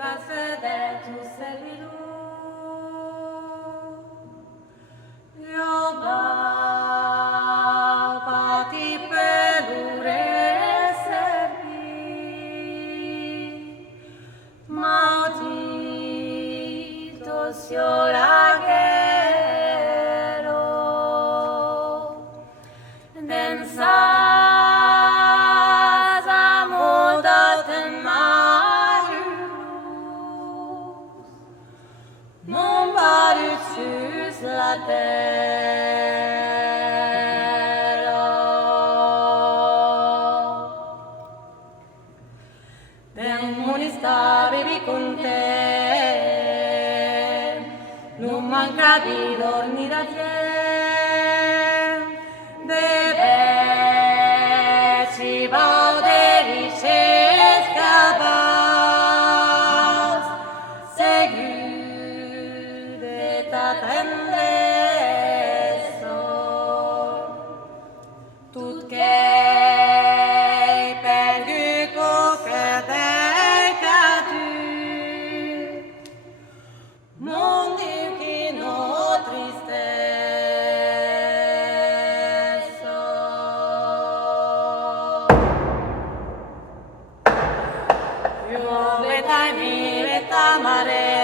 vas vedere tu sei lui. Io pati pelure servi, maudito sia l'aghero, densas amodat marius, non varitus la terra. Demonis stavevi con te, non mancavi d'orni da te, beverci bauderi scappas, segude t'attendesso, tut che perdu mon Dieu qui nos tristesses. Io vetai mi vetamare.